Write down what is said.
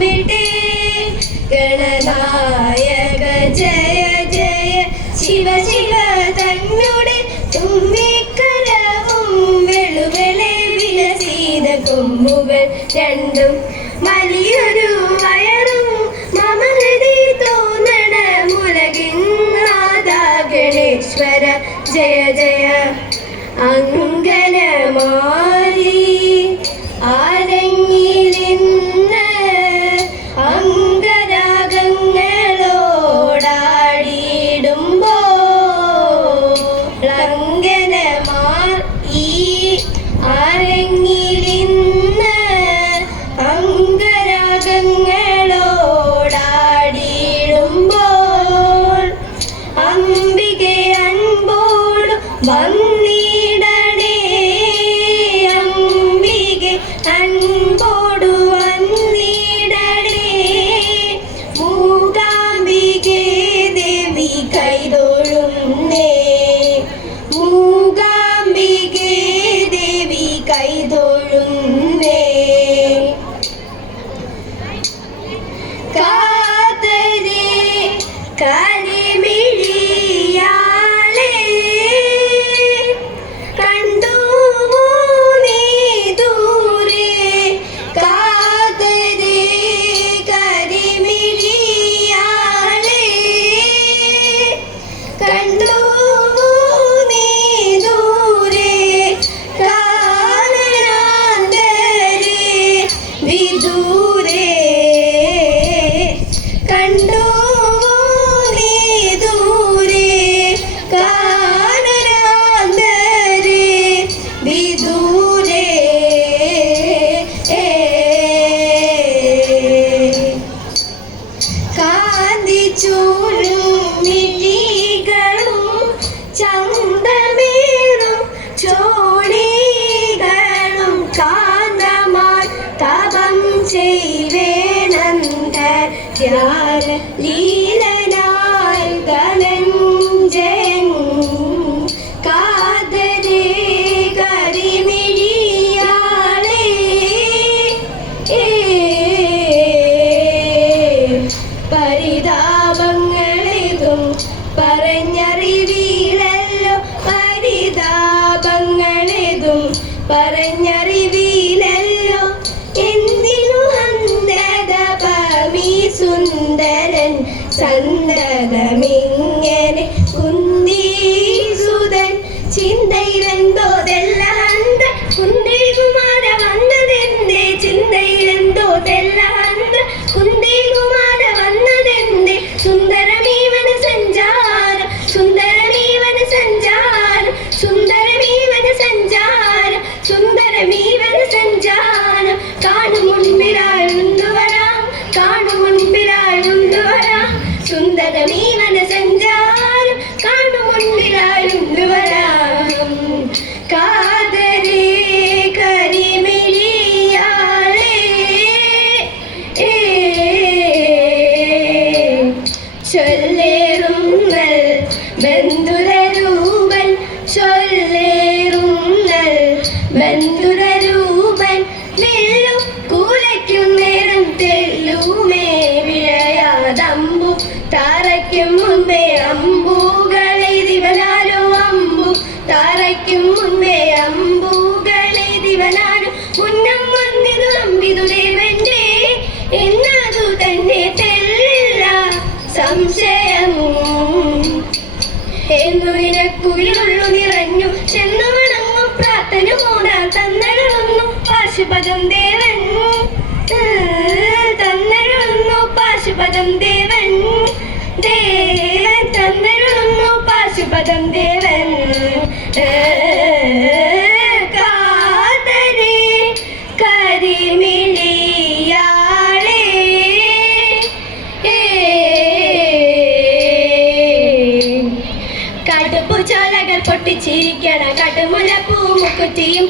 കുമ്പിട്ടേ ഗണനായക ജയ ജയ. ശിവ ശിവ തന്നുടെ തുമ്പിക്കരവും വെളുവെളെ വിലസീത കൊമ്പുകൾ രണ്ടും. വലിയൊരു വയറും മമ ഹൃദി തോന്നണ മുലകിന്നാഥ ഗണേശ്വര ജയ ജയ. അങ്കനമാരി ആരങ്ങിലിന്ന് മൂകാംബികെ ദേവി കൈതൊഴുന്നേ jurei. Diária, linda. സുന്ദരൻ വരാം സുന്ദരമീവന സഞ്ചാരം കാണും മുൻപിലായുണ്ടു വരാം കാതരേ കരിമിഴിയാളേ ഏ ചൊല്ലേറുന്നൽ ബന്ധുരൂപൻ ചൊല്ലേറുങ്ങൽ ബന്ധുരൂപൻ താരയ്ക്കും മുമ്പേ അമ്പുകളെ ദിവനാലോ അമ്പു. താരയ്ക്കും മുന്നേ അമ്പുകളെ ദിവനാലോ. ഉന്നം വന്നിതു അമ്പിതു ദേവന്റെ. എന്നതു തന്നെ തെല്ലില്ല സംശയം എന്നു നിനക്കുള്ളുള്ളു നിറഞ്ഞു. ചെന്നു വണങ്ങും പ്രാർത്ഥന മൂടാ തന്നരുന്നു പാശുപദം ദേവൻ ചന്ദ്രൻ കാതരി കരിമിളിയാളെ കടുപ്പു ചോലകൾ പൊട്ടിച്ചിരിക്കണ കടുമുല പൂമുക്കുറ്റിയും